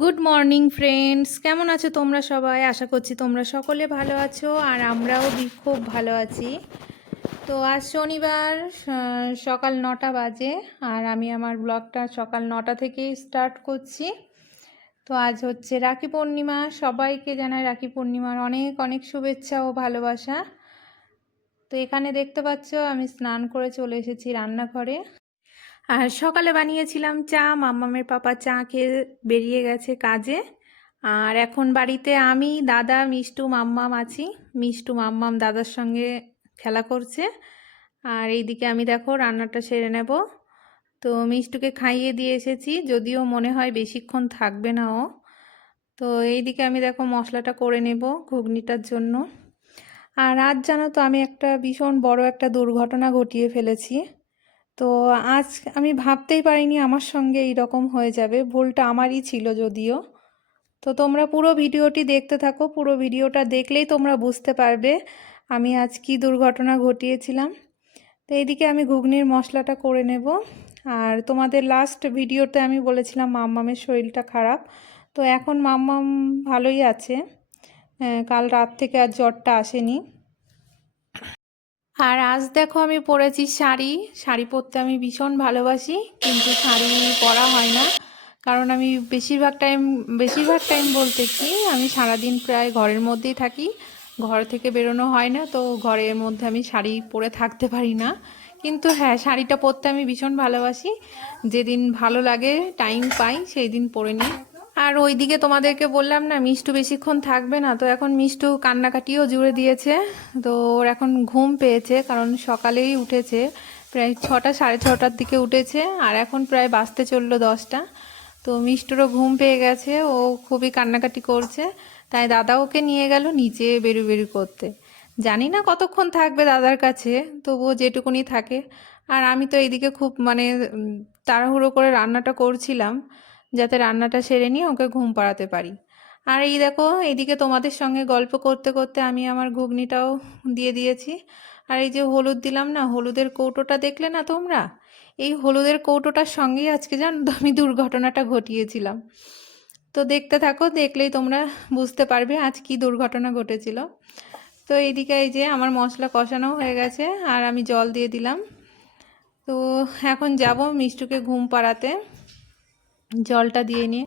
Good morning friends কেমন আছো তোমরা সবাই? আশা করছি তোমরা সকলে ভালো আছো আর আমরাও খুব ভালো আছি। তো আজ শনিবার সকাল নটা বাজে আর আমি আমার ব্লগটা সকাল নটা থেকেই স্টার্ট করছি। তো আজ হচ্ছে রাখি পূর্ণিমা। সবাইকে জানাই রাখি পূর্ণিমার অনেক অনেক শুভেচ্ছা ও ভালোবাসা। তো এখানে দেখতে পাচ্ছ, আমি স্নান করে চলে এসেছি রান্নাঘরে। আর সকালে বানিয়েছিলাম চা মাম্মামের পাপা চা খেয়ে বেরিয়ে গেছে কাজে। আর এখন বাড়িতে আমি, দাদা, মিষ্টু, মাম্মাম আছি। মিষ্টু, মাম্মাম দাদার সঙ্গে খেলা করছে। আর এইদিকে আমি দেখো রান্নাটা সেরে নেব। তো মিষ্টুকে খাইয়ে দিয়ে এসেছি, যদিও মনে হয় বেশিক্ষণ থাকবে না ও। তো এইদিকে আমি দেখো মশলাটা করে নেব ঘুগনিটার জন্য। আর আজ জানো তো আমি একটা ভীষণ বড় একটা দুর্ঘটনা ঘটিয়ে ফেলেছি। তো আজ আমি ভাবতেই পারিনি আমার সঙ্গে এই রকম হয়ে যাবে, ভুলটা আমারই ছিল যদিও। তো তোমরা পুরো ভিডিওটি দেখতে থাকো, পুরো ভিডিওটা দেখলেই তোমরা বুঝতে পারবে আমি আজ কি দুর্ঘটনা ঘটিয়েছিলাম। তো এইদিকে আমি ঘুগনির মশলাটা করে নেব। আর তোমাদের লাস্ট ভিডিওতে আমি বলেছিলাম মাম্মামের শরীরটা খারাপ। তো এখন মাম্মাম ভালোই আছে। কাল রাত থেকে আর জ্বরটা আসেনি। আর আজ দেখো আমি পরেছি শাড়ি। শাড়ি পরতে আমি ভীষণ ভালোবাসি, কিন্তু শাড়ি পরা হয় না। কারণ আমি বেশিরভাগ টাইম বেশিরভাগ টাইম বলতে কি, আমি সারাদিন প্রায় ঘরের মধ্যেই থাকি। ঘর থেকে বেরোনো হয় না, তো ঘরের মধ্যে আমি শাড়ি পরে থাকতে পারি না। কিন্তু হ্যাঁ শাড়িটা পরতে আমি ভীষণ ভালোবাসি। যেদিন ভালো লাগে টাইম পাই সেই দিন পরে নিই। আর ওইদিকে তোমাদেরকে বললাম না, মিষ্টু বেশিক্ষণ থাকবে না, তো এখন মিষ্টু কান্নাকাটিও জুড়ে দিয়েছে। তো ওর এখন ঘুম পেয়েছে, কারণ সকালেই উঠেছে, প্রায় ছটা, সাড়ে ছটার দিকে উঠেছে, আর এখন প্রায় বাঁচতে চলল দশটা। তো মিষ্টুরও ঘুম পেয়ে গেছে, ও খুবই কান্নাকাটি করছে, তাই দাদা ওকে নিয়ে গেল নিচে বেরু বেরু করতে। জানি না কতক্ষণ থাকবে দাদার কাছে, তবুও যেটুকুনি থাকে। আর আমি তো এইদিকে খুব মানে তাড়াহুড়ো করে রান্নাটা করছিলাম। যাতে রান্নাটা সেরে নিয়ে ওকে ঘুম পাড়াতে পারি। আর এই দেখো এইদিকে তোমাদের সঙ্গে গল্প করতে করতে আমি আমার ঘুগনিটাও দিয়ে দিয়েছি। আর এই যে হলুদ দিলাম না, হলুদের কৌটোটা দেখলে না তোমরা? এই হলুদের কৌটোটার সঙ্গেই আজকে জানো তো আমি দুর্ঘটনাটা ঘটিয়েছিলাম। তো দেখতে থাকো, দেখলেই তোমরা বুঝতে পারবে আজ কি দুর্ঘটনা ঘটেছিল। তো এইদিকে এই যে আমার মশলা কষানো হয়ে গেছে আর আমি জল দিয়ে দিলাম। তো এখন যাব মিষ্টুকে ঘুম পাড়াতে। জলটা দিয়ে নিয়ে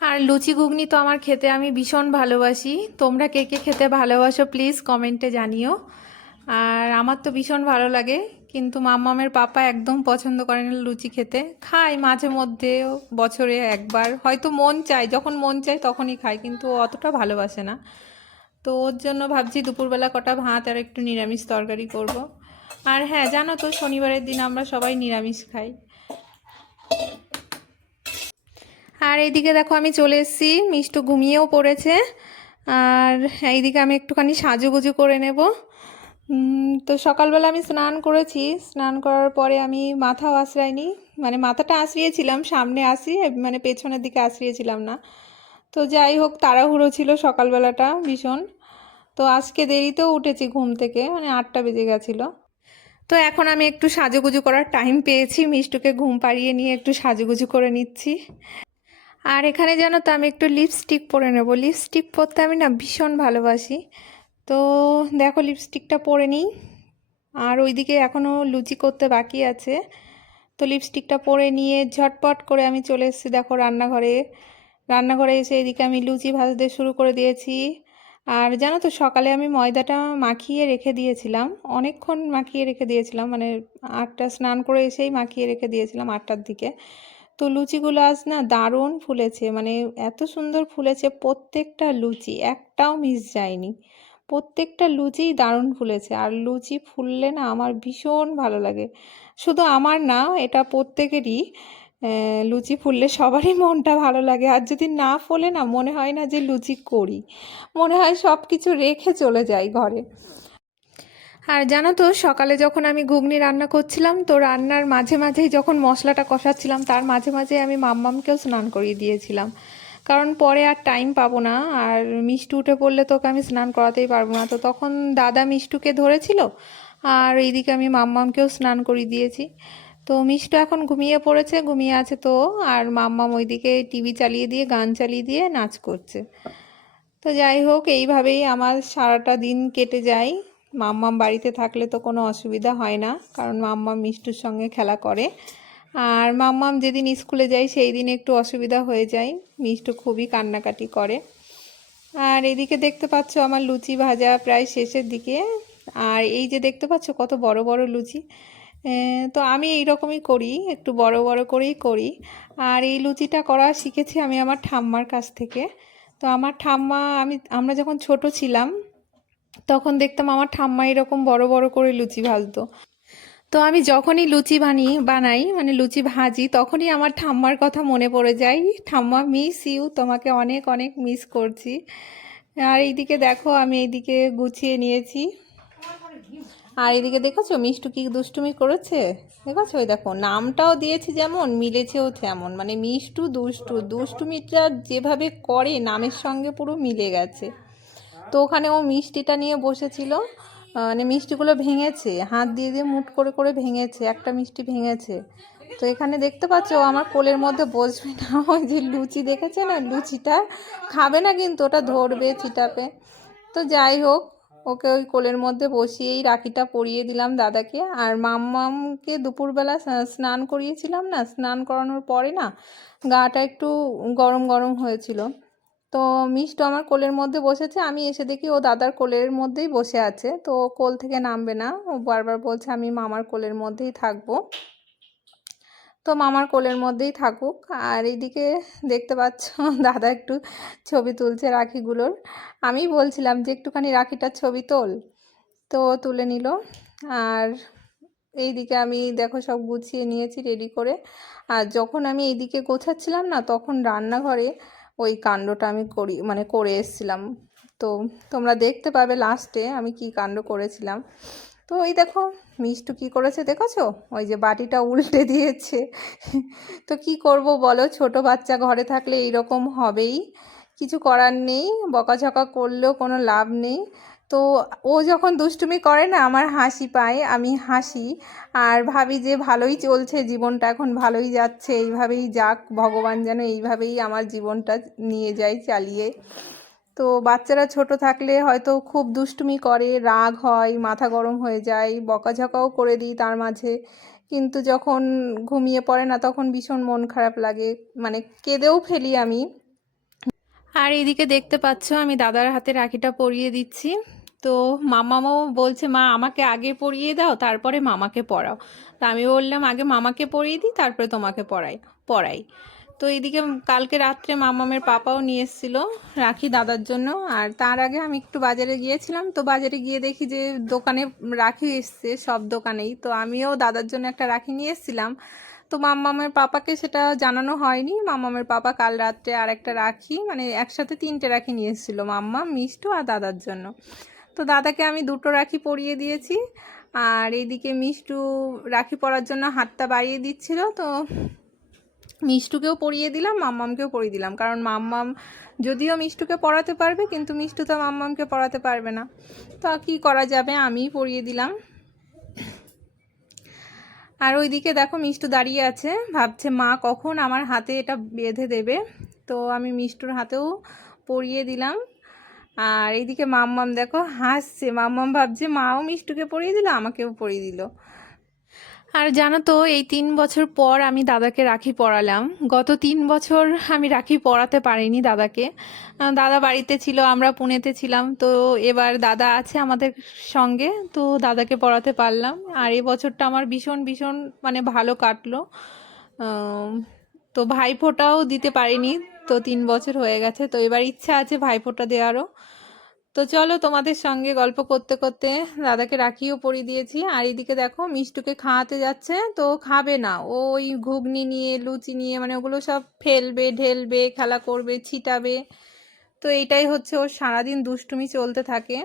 আর লুচি ঘুগনি তো আমার খেতে আমি ভীষণ ভালোবাসি। তোমরা কে কে খেতে ভালোবাসো প্লিজ কমেন্টে জানিও। আর আমার তো ভীষণ ভালো লাগে, কিন্তু মাম্মামের পাপা একদম পছন্দ করে না লুচি খেতে। খায় মাঝে মধ্যে বছরে একবার। হয়তো মন চায়, যখন মন চায় তখনই খায়, কিন্তু অতটা ভালোবাসে না। তো ওর জন্য ভাবছি দুপুরবেলা কটা ভাত আর একটু নিরামিষ তরকারি করব। আর হ্যাঁ জানো তো শনিবারের দিন আমরা সবাই নিরামিষ খাই। আর এইদিকে দেখো আমি চলে এসেছি। মিষ্টু ঘুমিয়েও পড়েছে। আর এইদিকে আমি একটুখানি সাজুগুজু করে নেব। তো সকালবেলা আমি স্নান করেছি। স্নান করার পরে আমি মাথাও আশ্রাইনি মানে মাথাটা আশ্রিয়েছিলাম, সামনে আসি মানে পেছনের দিকে আশ্রিয়েছিলাম না। তো যাই হোক, তাড়াহুড়ো ছিল সকালবেলাটা ভীষণ। তো আজকে দেরিতেও উঠেছি ঘুম থেকে মানে আটটা বেজে গেছিল। তো এখন আমি একটু সাজুগুজু করার টাইম পেয়েছি। মিষ্টুকে ঘুম পাড়িয়ে নিয়ে একটু সাজুগুজু করে নিচ্ছি। আর এখানে জানো তো আমি একটু লিপস্টিক পরে নেব। লিপস্টিক পরতে আমি না ভীষণ ভালোবাসি। তো দেখো লিপস্টিকটা পরে নিই। আর ওইদিকে এখনও লুচি করতে বাকি আছে। তো লিপস্টিকটা পরে নিয়ে ঝটপট করে আমি চলে এসেছি দেখো রান্নাঘরে। রান্নাঘরে এসে এদিকে আমি লুচি ভাজতে শুরু করে দিয়েছি। আর জানো তো সকালে আমি ময়দাটা মাখিয়ে রেখে দিয়েছিলাম। অনেকক্ষণ মাখিয়ে রেখে দিয়েছিলাম। মানে আটটা স্নান করে এসেই মাখিয়ে রেখে দিয়েছিলাম আটটার দিকে। তো লুচিগুলো আজ না দারুণ ফুলেছে। মানে এত সুন্দর ফুলেছে প্রত্যেকটা লুচি, একটাও মিস যায়নি। প্রত্যেকটা লুচিই দারুণ ফুলেছে। আর লুচি ফুললে না আমার ভীষণ ভালো লাগে। শুধু আমার না, এটা প্রত্যেকেরই লুচি ফুললে সবারই মনটা ভালো লাগে। আর যদি না ফোলে না, মনে হয় না যে লুচি করি। মনে হয় সব কিছু রেখে চলে যাই ঘরে। আর জানো তো, সকালে যখন আমি ঘুগনি রান্না করছিলাম, তো রান্নার মাঝে মাঝেই যখন মশলাটা কষাচ্ছিলাম, তার মাঝে মাঝে আমি মাম্মামকেও স্নান করিয়ে দিয়েছিলাম। কারণ পরে আর টাইম পাবো না, আর মিষ্টু উঠে পড়লে তোকে আমি স্নান করাতেই পারব না। তো তখন দাদা মিষ্টুকে ধরেছিল, আর এইদিকে আমি মাম্মামকেও স্নান করিয়ে দিয়েছি। তো মিষ্টু এখন ঘুমিয়ে পড়েছে, ঘুমিয়ে আছে তো, আর মাম্মাম ওইদিকে টিভি চালিয়ে দিয়ে, গান চালিয়ে দিয়ে নাচ করছে। তো যাই হোক, এইভাবেই আমার সারাটা দিন কেটে যায়। মাম্মাম বাড়িতে থাকলে তো কোনো অসুবিধা হয় না, কারণ মাম্মাম মিষ্টুর সঙ্গে খেলা করে। আর মাম্মাম যেদিন স্কুলে যায়, সেই দিন একটু অসুবিধা হয়ে যায়। মিষ্টু খুবই কান্নাকাটি করে। আর এদিকে দেখতে পাচ্ছ আমার লুচি ভাজা প্রায় শেষের দিকে। আর এই যে দেখতে পাচ্ছ কত বড় বড় লুচি। তো আমি এই রকমই করি, একটু বড় বড় করেই করি। আর এই লুচিটা করা শিখেছি আমি আমার ঠাম্মার কাছ থেকে। তো আমার ঠাম্মা, আমি, আমরা যখন ছোট ছিলাম তখন দেখতাম আমার ঠাম্মা এরকম বড় বড় করে লুচি ভাজতো। তো আমি যখনই লুচি বানি, বানাই মানে লুচি ভাজি, তখনই আমার ঠাম্মার কথা মনে পড়ে যায়, ঠাম্মা মিস ইউ তোমাকে অনেক অনেক মিস করছি। আর এইদিকে দেখো, আমি এইদিকে গুছিয়ে নিয়েছি। আর এদিকে দেখেছ, মিষ্টু কি দুষ্টুমি করেছে? দেখেছ? ওই দেখো, নামটাও দিয়েছি যেমন, মিলেছেও তেমন। মানে মিষ্টু দুষ্টু, দুষ্টুমিটা যেভাবে করে, নামের সঙ্গে পুরো মিলে গেছে। তো ওখানে ও মিষ্টিটা নিয়ে বসেছিল। মানে মিষ্টিগুলো ভেঙেছে, হাত দিয়ে দিয়ে মুট করে করে ভেঙেছে, একটা মিষ্টি ভেঙেছে। তো এখানে দেখতে পাচ্ছ আমার কোলের মধ্যে বসবে না। ওই যে লুচি দেখেছে না, লুচিটা খাবে না কিন্তু ওটা ধরবে চিটাপে তো যাই হোক, ওকে ওই কোলের মধ্যে বসিয়েই রাখিটা পরিয়ে দিলাম দাদাকে। আর মাম্মামকে দুপুরবেলা স্নান করিয়েছিলাম না, স্নান করানোর পরে না, গাটা একটু গরম গরম হয়েছিল। তো মিষ্ট আমার কোলের মধ্যে বসেছে। আমি এসে দেখি ও দাদার কোলের মধ্যেই বসে আছে। তো কোল থেকে নামবে না। ও বারবার বলছে, আমি মামার কোলের মধ্যেই থাকব। তো মামার কোলের মধ্যেই থাকুক। আর এইদিকে দেখতে পাচ্ছ, দাদা একটু ছবি তুলছে রাখিগুলোর। আমি বলছিলাম যে, একটুখানি রাখিটার ছবি তোল। তো তুলে নিল। আর এইদিকে আমি দেখো সব গুছিয়ে নিয়েছি রেডি করে। আর যখন আমি এইদিকে গোছাচ্ছিলাম না, তখন রান্নাঘরে ওই কাণ্ডটা আমি করি মানে করে এসেছিলাম। তো তোমরা দেখতে পাবে লাস্টে আমি কি কাণ্ড করেছিলাম। তো ওই দেখো, মিষ্টু কি করেছে দেখেছ? ওই যে বাটিটা উল্টে দিয়েছে। তো কি করব বলো? ছোট বাচ্চা ঘরে থাকলে এইরকম হবেই। কিছু করার নেই, বকাঝকা করলেও কোনো লাভ নেই। তো ও যখন দুষ্টুমি করে না, আমার হাসি পায়, আমি হাসি। আর ভাবি যে ভালোই চলছে জীবনটা, এখন ভালোই যাচ্ছে, এইভাবেই যাক, ভগবান যেন এইভাবেই আমার জীবনটা নিয়ে যায়, চালিয়ে। তো বাচ্চারা ছোট থাকলে হয়তো খুব দুষ্টুমি করে, রাগ হয়, মাথা গরম হয়ে যায়, বকাঝকাও করে দিই তার মাঝে। কিন্তু যখন ঘুমিয়ে পড়ে না, তখন ভীষণ মন খারাপ লাগে। মানে কেঁদেও ফেলি আমি। আর এদিকে দেখতে পাচ্ছ, আমি দাদার হাতে রাখিটা পরিয়ে দিচ্ছি। তো মামাও বলছে, মা, আমাকে আগে পরিয়ে দাও, তারপরে মামাকে পড়াও। তা আমি বললাম, আগে মামাকে পরিয়ে দিই, তারপরে তোমাকে পড়াই পড়াই। তো এইদিকে কালকে রাত্রে মামামের পাপাও নিয়ে এসেছিল রাখি দাদার জন্য, আর তার আগে আমি একটু বাজারে গিয়েছিলাম, তো বাজারে গিয়ে দেখি যে দোকানে রাখি এসছে, সব দোকানেই। তো আমিও দাদার জন্য একটা রাখি নিয়ে এসেছিলাম। তো মাম্মামের পাপাকে সেটা জানানো হয়নি। মামামের পাপা কাল রাত্রে আর একটা রাখি মানে একসাথে তিনটে রাখি নিয়ে এসেছিল, মাম্মা, মিষ্টু আর দাদার জন্য। তো দাদাকে আমি দুটো রাখি পরিয়ে দিয়েছি। আর এইদিকে মিষ্টু রাখি পরার জন্য হাতটা বাড়িয়ে দিচ্ছিল, তো মিষ্টুকেও পরিয়ে দিলাম, মাম্মামকেও পরিয়ে দিলাম। কারণ মাম্মাম যদিও মিষ্টুকে পড়াতে পারবে, কিন্তু মিষ্টু তো মাম্মামকে পড়াতে পারবে না। তো কী করা যাবে, আমিই পরিয়ে দিলাম। আর ওইদিকে দেখো মিষ্টু দাঁড়িয়ে আছে, ভাবছে মা কখন আমার হাতে এটা বেঁধে দেবে। তো আমি মিষ্টুর হাতেও পরিয়ে দিলাম। আর এইদিকে মাম্মাম দেখো হাসছে। মাম্মাম ভাবছে, মাও মিষ্টুকে পরিয়ে দিল, আমাকেও পরিয়ে দিল। আর জানো তো, এই তিন বছর পর আমি দাদাকে রাখি পড়ালাম গত তিন বছর আমি রাখি পড়াতে পারিনি দাদাকে। দাদা বাড়িতে ছিল, আমরা পুনেতে ছিলাম। তো এবার দাদা আছে আমাদের সঙ্গে, তো দাদাকে পড়াতে পারলাম। আর এই বছরটা আমার ভীষণ ভীষণ মানে ভালো কাটলো। তো ভাইফোঁটাও দিতে পারিনি। তো তিন বছর হয়ে গেছে, তো এবার ইচ্ছা আছে ভাইফোঁটা দেওয়ারও। তো চলো তোমাদের সঙ্গে গল্প করতে করতে দাদাকে রাখিও পরিয়ে দিয়েছি। আর এদিকে দেখো মিষ্টুকে খাওয়াতে যাচ্ছে, তো খাবে না। ও ওই ঘুগনি নিয়ে, লুচি নিয়ে মানে ওগুলো সব ফেলবে, ঢেলবে, খেলা করবে, ছিটাবে। তো এইটাই হচ্ছে ওর সারাদিন দুষ্টুমি চলতে থাকে।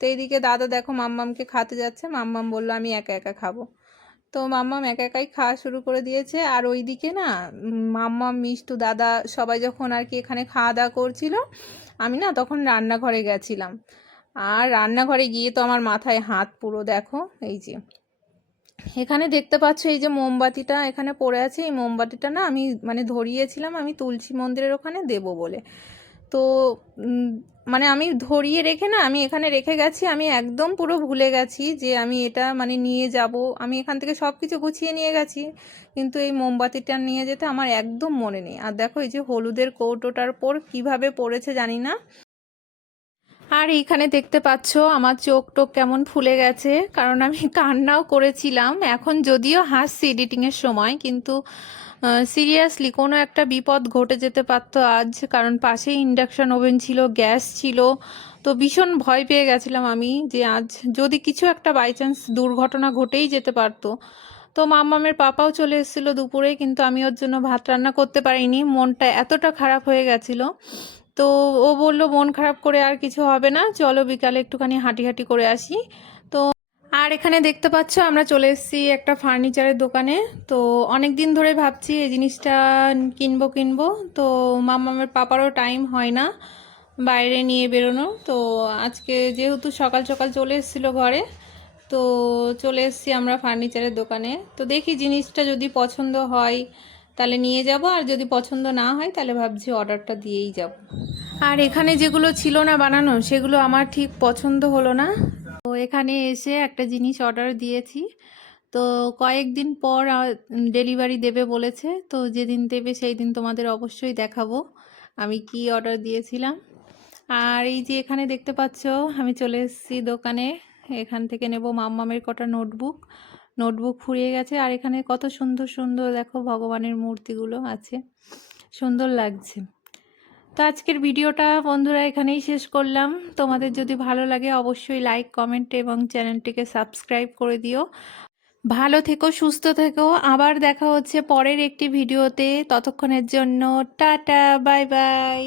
তো এইদিকে দাদা দেখো মাম্মামকে খাতে যাচ্ছে। মাম্মাম বলল, আমি একা একা খাব। তো মাম্মাম একা একাই খাওয়া শুরু করে দিয়েছে। আর ওইদিকে না উম, মাম্মাম মিষ্টু দাদা সবাই যখন আর কি এখানে খাওয়া দাওয়া করছিল আমি না তখন রান্নাঘরে গেছিলাম। আর রান্নাঘরে গিয়ে তো আমার মাথায় হাত পুরো দেখো এই যে। এখানে দেখতে পাচ্ছ এই যে মোমবাতিটা এখানে পড়ে আছে। এই মোমবাতিটা না আমি মানে ধরিয়েছিলাম আমি তুলসী মন্দিরের ওখানে দেব বলে। তো মানে আমি ধরিয়ে রেখে না, আমি এখানে রেখে গেছি, আমি একদম পুরো ভুলে গেছি যে আমি এটা মানে নিয়ে যাব। আমি এখান থেকে সব কিছু গুছিয়ে নিয়ে গেছি, কিন্তু এই মোমবাতিটা নিয়ে যেতে আমার একদম মনে নেই। আর দেখো এই যে হলুদের কৌটোটার পর কীভাবে পড়েছে জানি না। আর এইখানে দেখতে পাচ্ছ আমার চোখ টোক কেমন ফুলে গেছে, কারণ আমি কান্নাও করেছিলাম। এখন যদিও হাসছি এডিটিংয়ের সময়, কিন্তু সিরিয়াসলি কোনো একটা বিপদ ঘটে যেতে পারতো আজ। কারণ পাশেই ইন্ডাকশন ওভেন ছিল গ্যাস ছিল। তো ভীষণ ভয় পেয়ে গেছিলাম আমি যে আজ যদি কিছু একটা বাই চান্স দুর্ঘটনা ঘটেই যেতে পারতো। তো মামামের পাপাও চলে এসেছিল দুপুরে, কিন্তু আমি ওর জন্য ভাত রান্না করতে পারিনি। মনটা এতটা খারাপ হয়ে গেছিল। তো ও বলল, মন খারাপ করে আর কিছু হবে না। চলো বিকালে একটুখানি হাঁটি হাঁটি করে আসি। আর এখানে দেখতে পাচ্ছ, আমরা চলে এসেছি একটা ফার্নিচারের দোকানে। তো অনেক দিন ধরে ভাবছি এই জিনিসটা কিনবো কিনবো। তো মামামের পাপারও টাইম হয় না বাইরে নিয়ে বেরোনো। তো আজকে যেহেতু সকাল সকাল চলে এসেছিল ঘরে, তো চলে এসেছি আমরা ফার্নিচারের দোকানে। তো দেখি জিনিসটা যদি পছন্দ হয়, তাহলে নিয়ে যাব। আর যদি পছন্দ না হয়, তাহলে ভাবছি অর্ডারটা দিয়েই যাব। আর এখানে যেগুলো ছিল না বানানো, সেগুলো আমার ঠিক পছন্দ হলো না। এখানে এসে একটা জিনিস অর্ডার দিয়েছি। তো কয়েকদিন পর ডেলিভারি দেবে বলেছে। তো যেদিন দেবে সেই দিন তোমাদের অবশ্যই দেখাবো আমি কি অর্ডার দিয়েছিলাম। আর এই যে এখানে দেখতে পাচ্ছ, আমি চলে এসেছি দোকানে। এখান থেকে নেব মাম্মামের কটা নোটবুক। নোটবুক ফুরিয়ে গেছে। আর এখানে কত সুন্দর সুন্দর দেখো ভগবানের মূর্তিগুলো আছে। সুন্দর লাগছে। তো আজকের ভিডিওটা বন্ধুরা এখানেই শেষ করলাম। তোমাদের যদি ভালো লাগে অবশ্যই লাইক কমেন্ট এবং চ্যানেলটিকে সাবস্ক্রাইব করে দিও। ভালো থেকো, সুস্থ থেকো। আবার দেখা হচ্ছে পরের একটি ভিডিওতে। ততক্ষণের জন্য টাটা বাই বাই